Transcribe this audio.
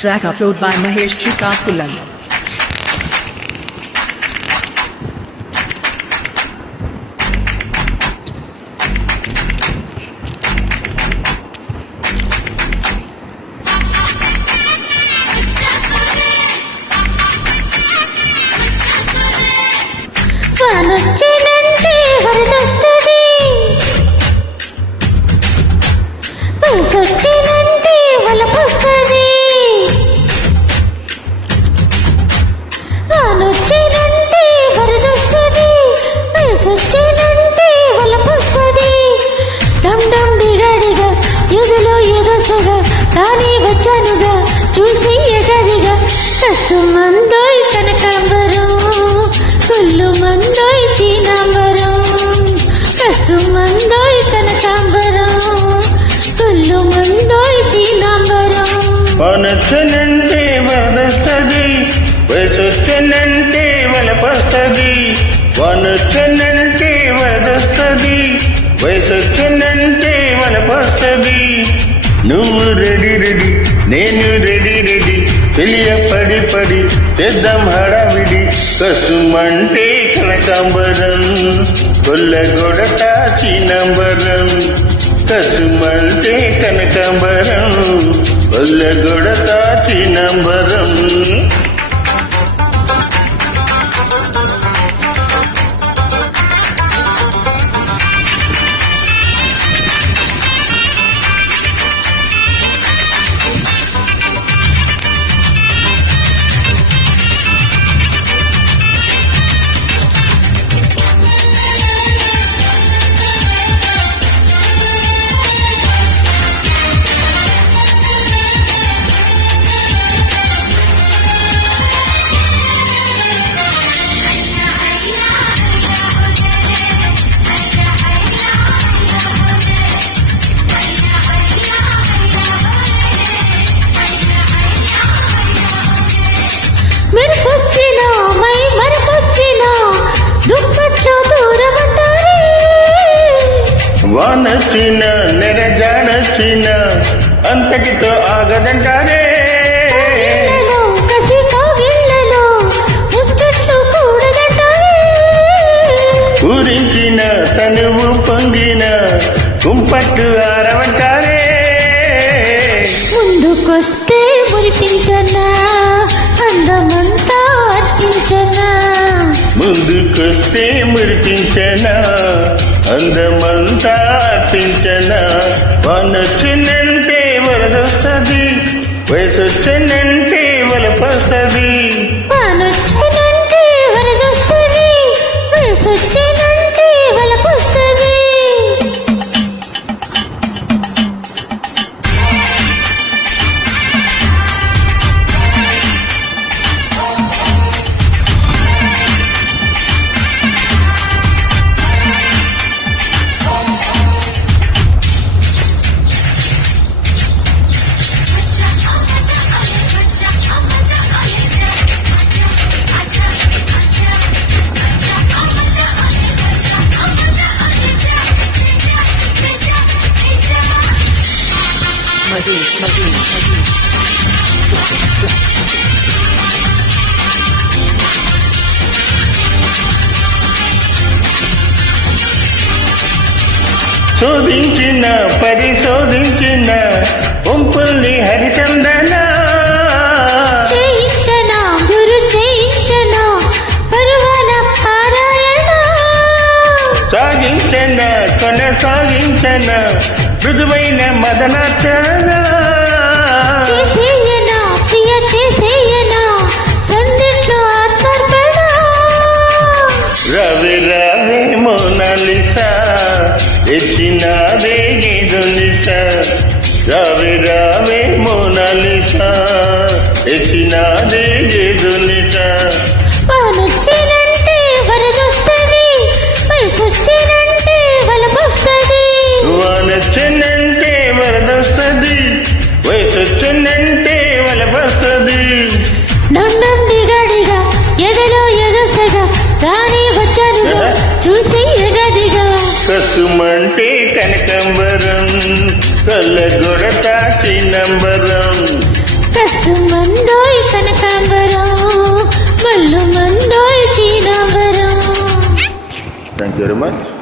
Track upload by Mahesh Srikakulam. వానొచ్చినంటే వరదొస్తది, వయసొచ్చినంటే వలపొస్తది. వానొచ్చినంటే వరదొస్తది, వయసొచ్చినంటే వలపొస్తది. డమ్ డమ్ డిగడిగా ఎదులో ఎగసగా రాని వచ్చానుగా చూసి ఎగదిగా. కసుమందోయ్ కనకాంబరం, కొల్లు మందోయ్ పీనాంబరం. కసుమందోయ్ కనకాంబరం, కొల్లు మందోయ్ పీనాంబరం. వానొచ్చనంటే వరదొస్తది, వయసొచ్చనంటే వలపొస్తది. వానొచ్చనంటే వరదొస్తది, వయసొచ్చనంటే వలపొస్తది. నువ్వు రెడీ రెడీ, నేను రెడీ రెడీ, తెలియ పడి పడి చేద్దాం హడావిడి. కసుమంటే కనకాంబరం, కొల్లగొడత చీనాంబరం. కసుమంటే కనకాంబరం, కొల్లగొడత చీనాంబరం. మెరుపొచ్చినా మై మరుపొచ్చినా దుప్పట్లో దూరమంటారే. వానొచ్చిన నెరజానొచ్చిన అంతటితో ఆగదంటారే. ఇళ్ళలో కసి కౌగిళ్ళలో ముచ్చట్లు కూడదంటారే. పూరించిన తనువు పొంగిన కుంపట్టు ఆరవంటారే. ముందుకొస్తే మురిపించనా, అందమంతా అర్పించనా. ముందుకొస్తే మురిపించనా, అందమంతా అర్పించనా. వానొచ్చినంటే వరదొస్తది, వయసొచ్చినంటే వలపొస్తది. వానొచ్చినంటే వరదొస్తది, వయసొచ్చినంటే వలపొస్తది. శోధించిన పరిశోధించిన వంపుల్ని హరిచందన. చేయించనా గురు చేయించనా పరువాల పారాయణ. సాగించన కొనసాగించన మృదువైన మదనాచన. చేసేయనా ప్రియ చేసేయనా సందిట్లో ఆత్మర్పణ. రవి రవి మోనాలిసా ఎచ్చినాదే గీదులిసా. రవి రవి మోనాలిసా ఎచ్చినాదే గీదులిసా. వానొచ్చినంటే వరదొస్తది, వయసొచ్చినంటే వలపొస్తది. వానొచ్చినంటే వరదొస్తది, వయసొచ్చినంటే వలపొస్తది. దండం దిగడిగా ఎదలో ఎగసగా రాని వచ్చానుగా చూసి ఎగదిగా. కసుమంటే కనకాంబరం, కొల్లగొడత చీనాంబరం. కసుమ మచ్.